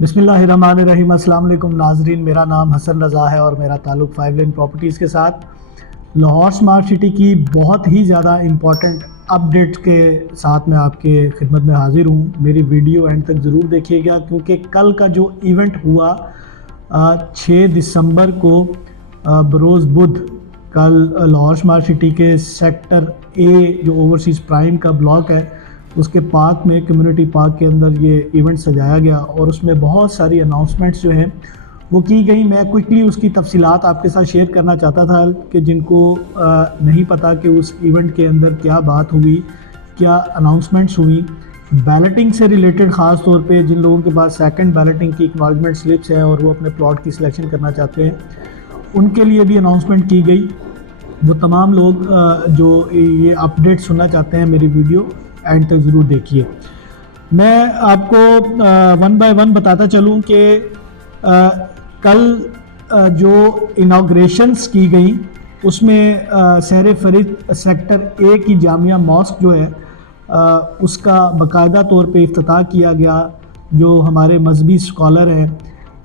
بسم اللہ الرحمن الرحیم۔ السلام علیکم ناظرین، میرا نام حسن رضا ہے اور میرا تعلق 5 لین پراپرٹیز کے ساتھ لاہور سمارٹ سٹی کی بہت ہی زیادہ امپورٹنٹ اپڈیٹ کے ساتھ میں آپ کے خدمت میں حاضر ہوں۔ میری ویڈیو اینڈ تک ضرور دیکھیے گا کیونکہ کل کا جو ایونٹ ہوا 6 دسمبر کو بروز بدھ، کل لاہور سمارٹ سٹی کے سیکٹر اے جو اوورسیز پرائم کا بلاک ہے اس کے پارک میں، کمیونٹی پارک کے اندر یہ ایونٹ سجایا گیا اور اس میں بہت ساری اناؤنسمنٹس جو ہیں وہ کی گئیں۔ میں کوئکلی اس کی تفصیلات آپ کے ساتھ شیئر کرنا چاہتا تھا کہ جن کو نہیں پتہ کہ اس ایونٹ کے اندر کیا بات ہوئی، کیا اناؤنسمنٹس ہوئی بیلٹنگ سے ریلیٹڈ، خاص طور پہ جن لوگوں کے پاس سیکنڈ بیلٹنگ کی اکنالجمنٹ سلپس ہیں اور وہ اپنے پلاٹ کی سلیکشن کرنا چاہتے ہیں، ان کے لیے بھی اناؤنسمنٹ کی گئی۔ وہ تمام لوگ جو یہ اپڈیٹ سننا چاہتے ہیں میری ویڈیو اینڈ تک ضرور دیکھیے۔ میں آپ کو ون بائی ون بتاتا چلوں کہ کل جو اناگریشنز کی گئی اس میں سہر فرید سیکٹر اے کی جامعہ ماسک جو ہے اس کا باقاعدہ طور پہ افتتاح کیا گیا۔ جو ہمارے مذہبی اسکالر ہیں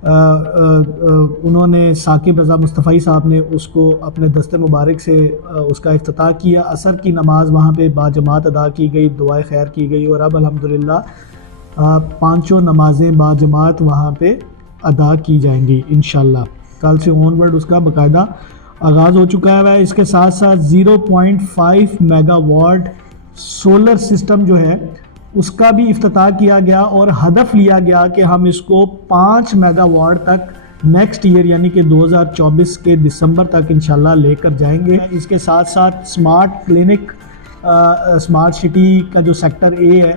انہوں نے، ثاقب رضا مصطفی صاحب نے اس کو اپنے دست مبارک سے اس کا افتتاح کیا۔ عصر کی نماز وہاں پہ باجماعت ادا کی گئی، دعائے خیر کی گئی اور اب الحمدللہ 5 نمازیں باجماعت وہاں پہ ادا کی جائیں گی انشاءاللہ۔ کل سے آن ورڈ اس کا باقاعدہ آغاز ہو چکا ہے۔ اس کے ساتھ ساتھ 0.5 میگا واٹ سولر سسٹم جو ہے اس کا بھی افتتاح کیا گیا اور ہدف لیا گیا کہ ہم اس کو 5 میگا واٹ تک نیکسٹ ایئر یعنی کہ 2024 کے دسمبر تک انشاءاللہ لے کر جائیں گے۔ اس کے ساتھ ساتھ سمارٹ کلینک، سمارٹ سٹی کا جو سیکٹر اے ہے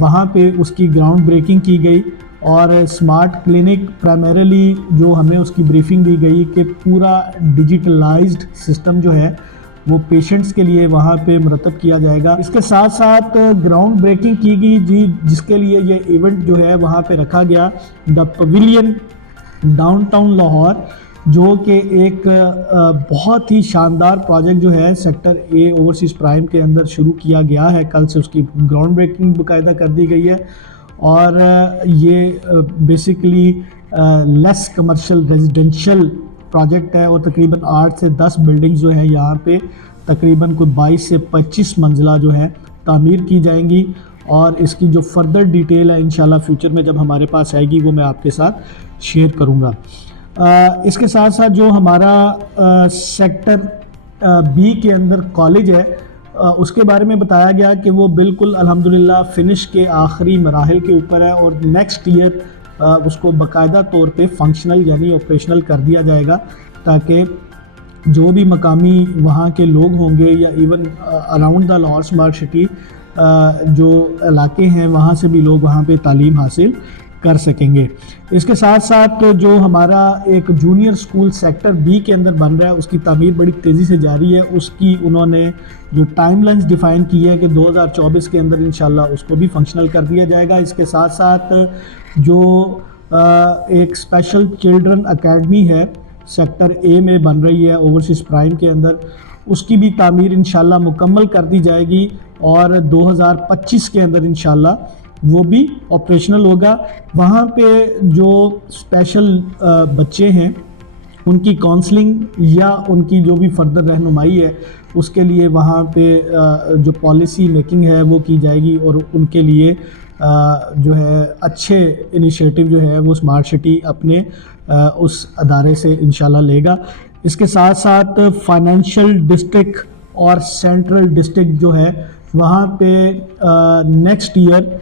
وہاں پہ اس کی گراؤنڈ بریکنگ کی گئی اور سمارٹ کلینک پرائمریلی جو ہمیں اس کی بریفنگ دی گئی کہ پورا ڈیجیٹلائزڈ سسٹم جو ہے وہ پیشنٹس کے لیے وہاں پہ مرتب کیا جائے گا۔ اس کے ساتھ ساتھ گراؤنڈ بریکنگ کی گئی جس کے لیے یہ ایونٹ جو ہے وہاں پہ رکھا گیا، دا پویلین ڈاؤن ٹاؤن لاہور، جو کہ ایک بہت ہی شاندار پروجیکٹ جو ہے سیکٹر اے اوورسیز پرائم کے اندر شروع کیا گیا ہے۔ کل سے اس کی گراؤنڈ بریکنگ باقاعدہ کر دی گئی ہے اور یہ بیسیکلی لیس کمرشل ریزیڈینشل پروجیکٹ ہے اور تقریباً 8 سے 10 بلڈنگز جو ہیں یہاں پہ تقریباً کوئی 22 سے 25 منزلہ جو ہے تعمیر کی جائیں گی اور اس کی جو فردر ڈیٹیل ہے انشاءاللہ فیوچر میں جب ہمارے پاس آئے گی وہ میں آپ کے ساتھ شیئر کروں گا۔ اس کے ساتھ ساتھ جو ہمارا سیکٹر بی کے اندر کالج ہے اس کے بارے میں بتایا گیا کہ وہ بالکل الحمدللہ فنش کے آخری مراحل کے اوپر ہے اور نیکسٹ ایئر اس کو باقاعدہ طور پہ فنکشنل یعنی آپریشنل کر دیا جائے گا تاکہ جو بھی مقامی وہاں کے لوگ ہوں گے یا even around the Lahore smart city جو علاقے ہیں وہاں سے بھی لوگ وہاں پہ تعلیم حاصل کر سکیں گے۔ اس کے ساتھ ساتھ جو ہمارا ایک جونیئر سکول سیکٹر بی کے اندر بن رہا ہے اس کی تعمیر بڑی تیزی سے جاری ہے۔ اس کی انہوں نے جو ٹائم لائنز ڈیفائن کی ہے کہ 2024 کے اندر انشاءاللہ اس کو بھی فنکشنل کر دیا جائے گا۔ اس کے ساتھ ساتھ جو ایک اسپیشل چلڈرن اکیڈمی ہے سیکٹر اے میں بن رہی ہے اوورسیز پرائم کے اندر، اس کی بھی تعمیر انشاءاللہ مکمل کر دی جائے گی اور 2025 کے اندر انشاءاللہ وہ بھی آپریشنل ہوگا۔ وہاں پہ جو اسپیشل بچے ہیں ان کی کاؤنسلنگ یا ان کی جو بھی فردر رہنمائی ہے اس کے لیے وہاں پہ جو پالیسی میکنگ ہے وہ کی جائے گی اور ان کے لیے جو ہے اچھے انیشیٹو جو ہے وہ سمارٹ سٹی اپنے اس ادارے سے انشاءاللہ لے گا۔ اس کے ساتھ ساتھ فائنینشیل ڈسٹرکٹ اور سینٹرل ڈسٹرکٹ جو ہے وہاں پہ نیکسٹ ایئر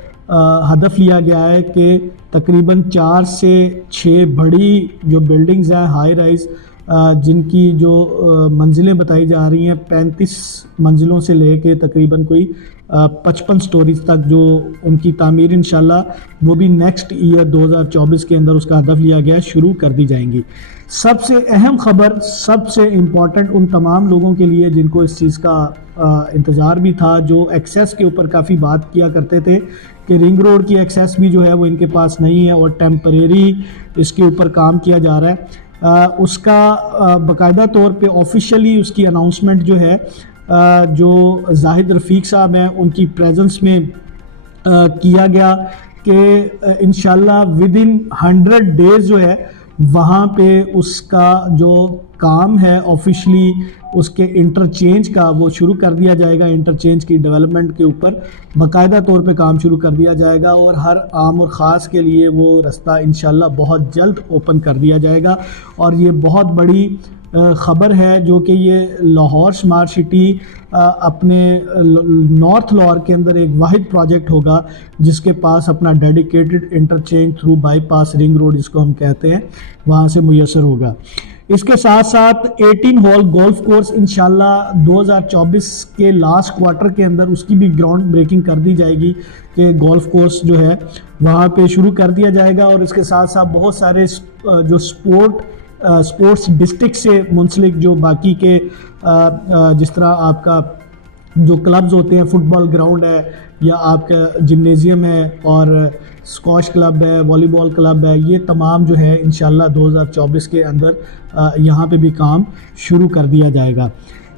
ہدف لیا گیا ہے کہ تقریباً 4 سے 6 بڑی جو بلڈنگز ہیں ہائی رائز جن کی جو منزلیں بتائی جا رہی ہیں 35 منزلوں سے لے کے تقریباً کوئی 55 سٹوریز تک جو ان کی تعمیر انشاءاللہ وہ بھی نیکسٹ ایئر 2024 کے اندر اس کا ہدف لیا گیا شروع کر دی جائیں گی۔ سب سے اہم خبر، سب سے امپورٹنٹ ان تمام لوگوں کے لیے جن کو اس چیز کا انتظار بھی تھا، جو ایکسیس کے اوپر کافی بات کیا کرتے تھے کہ رنگ روڈ کی ایکسیس بھی جو ہے وہ ان کے پاس نہیں ہے اور ٹیمپریری اس کے اوپر کام کیا جا رہا ہے، اس کا باقاعدہ طور پہ آفیشیلی اس کی اناؤنسمنٹ جو ہے جو زاہد رفیق صاحب ہیں ان کی پریزنس میں کیا گیا کہ انشاءاللہ ود ان 100 ڈیز جو ہے وہاں پہ اس کا جو کام ہے آفیشلی اس کے انٹرچینج کا وہ شروع کر دیا جائے گا. انٹرچینج کی ڈیولپمنٹ کے اوپر باقاعدہ طور پہ کام شروع کر دیا جائے گا اور ہر عام اور خاص کے لیے وہ رستہ انشاءاللہ بہت جلد اوپن کر دیا جائے گا. اور یہ بہت بڑی خبر ہے جو کہ یہ لاہور سمارٹ سٹی اپنے نارتھ لاہور کے اندر ایک واحد پروجیکٹ ہوگا جس کے پاس اپنا dedicated interchange through by pass ring road جس کو ہم کہتے ہیں وہاں سے میسر ہوگا. اس کے ساتھ ساتھ 18 ہول گولف کورس انشاءاللہ 2024 کے لاسٹ کوارٹر کے اندر اس کی بھی گراؤنڈ بریکنگ کر دی جائے گی کہ گولف کورس جو ہے وہاں پہ شروع کر دیا جائے گا. اور اس کے ساتھ ساتھ بہت سارے جو سپورٹس ڈسٹرکٹ سے منسلک جو باقی کے جس طرح آپ کا جو کلبز ہوتے ہیں فٹ بال گراؤنڈ ہے یا آپ کا جمنیزیم ہے اور اسکواش کلب ہے والی بال کلب ہے یہ تمام جو ہے انشاءاللہ 2024 کے اندر یہاں پہ بھی کام شروع کر دیا جائے گا.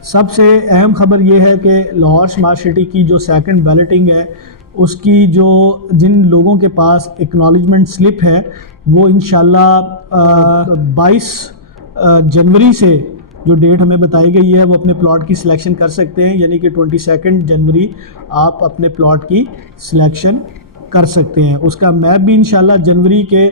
سب سے اہم خبر یہ ہے کہ لاہور سمارٹ سٹی کی جو سیکنڈ بیلٹنگ ہے اس کی جو جن لوگوں کے پاس ایکنالجمنٹ سلپ ہے وہ انشاءاللہ 22 جنوری سے جو ڈیٹ ہمیں بتائی گئی ہے وہ اپنے پلاٹ کی سلیکشن کر سکتے ہیں. یعنی کہ 22 جنوری آپ اپنے پلاٹ کی سلیکشن کر سکتے ہیں. اس کا میپ بھی انشاءاللہ جنوری کے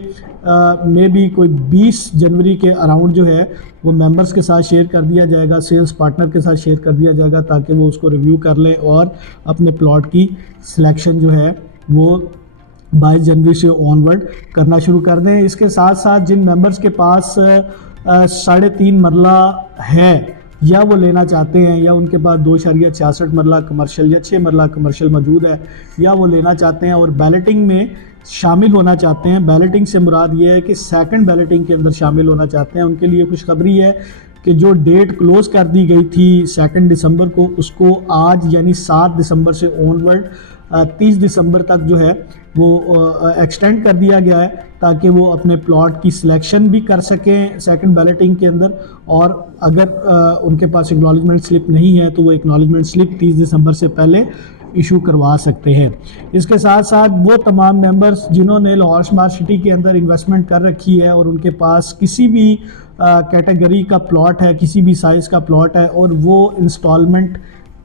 میں بھی کوئی 20 جنوری کے اراؤنڈ جو ہے وہ ممبرز کے ساتھ شیئر کر دیا جائے گا, سیلز پارٹنر کے ساتھ شیئر کر دیا جائے گا تاکہ وہ اس کو ریویو کر لیں اور اپنے پلاٹ کی سلیکشن جو ہے وہ 22 جنوری سے آنورڈ کرنا شروع کر دیں. اس کے ساتھ ساتھ جن ممبرز کے پاس 3.5 مرلہ ہے یا وہ لینا چاہتے ہیں یا ان کے پاس 2.66 مرلہ کمرشل یا 6 مرلہ کمرشل موجود ہے یا وہ لینا چاہتے ہیں اور بیلٹنگ میں شامل ہونا چاہتے ہیں, بیلٹنگ سے مراد یہ ہے کہ سیکنڈ بیلٹنگ کے اندر شامل ہونا چاہتے ہیں, ان کے لیے خوشخبری ہے کہ جو ڈیٹ کلوز کر دی گئی تھی 2 دسمبر کو اس کو آج یعنی 7 دسمبر سے آنورڈ 30 دسمبر تک جو ہے وہ ایکسٹینڈ کر دیا گیا ہے تاکہ وہ اپنے پلاٹ کی سلیکشن بھی کر سکیں سیکنڈ بیلٹنگ کے اندر. اور اگر ان کے پاس اکنالجمنٹ سلپ نہیں ہے تو وہ اکنالجمنٹ سلپ 30 دسمبر سے پہلے ایشو کروا سکتے ہیں. اس کے ساتھ ساتھ وہ تمام ممبرز جنہوں نے لاہور سمارٹ سٹی کے اندر انویسٹمنٹ کر رکھی ہے اور ان کے پاس کسی بھی کیٹیگری کا پلاٹ ہے کسی بھی سائز کا پلاٹ ہے اور وہ انسٹالمنٹ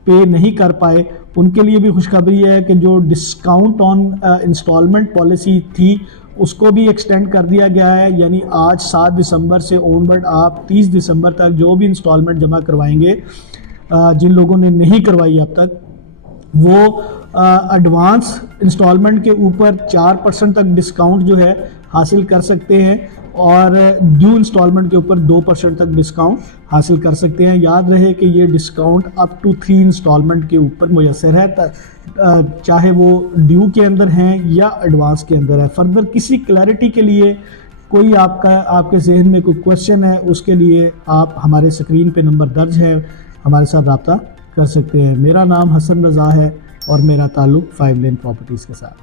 پے نہیں کر پائے ان کے لیے بھی خوشخبری ہے کہ جو ڈسکاؤنٹ آن انسٹالمنٹ پالیسی تھی اس کو بھی ایکسٹینڈ کر دیا گیا ہے. یعنی آج 7 دسمبر سے آنورڈ آپ 30 دسمبر تک جو بھی انسٹالمنٹ جمع کروائیں گے جن لوگوں نے نہیں کروائی اب تک وہ ایڈوانس انسٹالمنٹ کے اوپر 4% تک ڈسکاؤنٹ جو ہے حاصل کر سکتے ہیں اور ڈیو انسٹالمنٹ کے اوپر 2% تک ڈسکاؤنٹ حاصل کر سکتے ہیں. یاد رہے کہ یہ ڈسکاؤنٹ اپ ٹو 3 انسٹالمنٹ کے اوپر میسر ہے چاہے وہ ڈیو کے اندر ہیں یا ایڈوانس کے اندر ہے. فردر کسی کلیئرٹی کے لیے کوئی آپ کے ذہن میں کوئی کویشچن ہے اس کے لیے آپ ہمارے اسکرین پہ نمبر درج ہے ہمارے ساتھ رابطہ کر سکتے ہیں. میرا نام حسن رضا ہے اور میرا تعلق 5 لین پراپرٹیز کے ساتھ.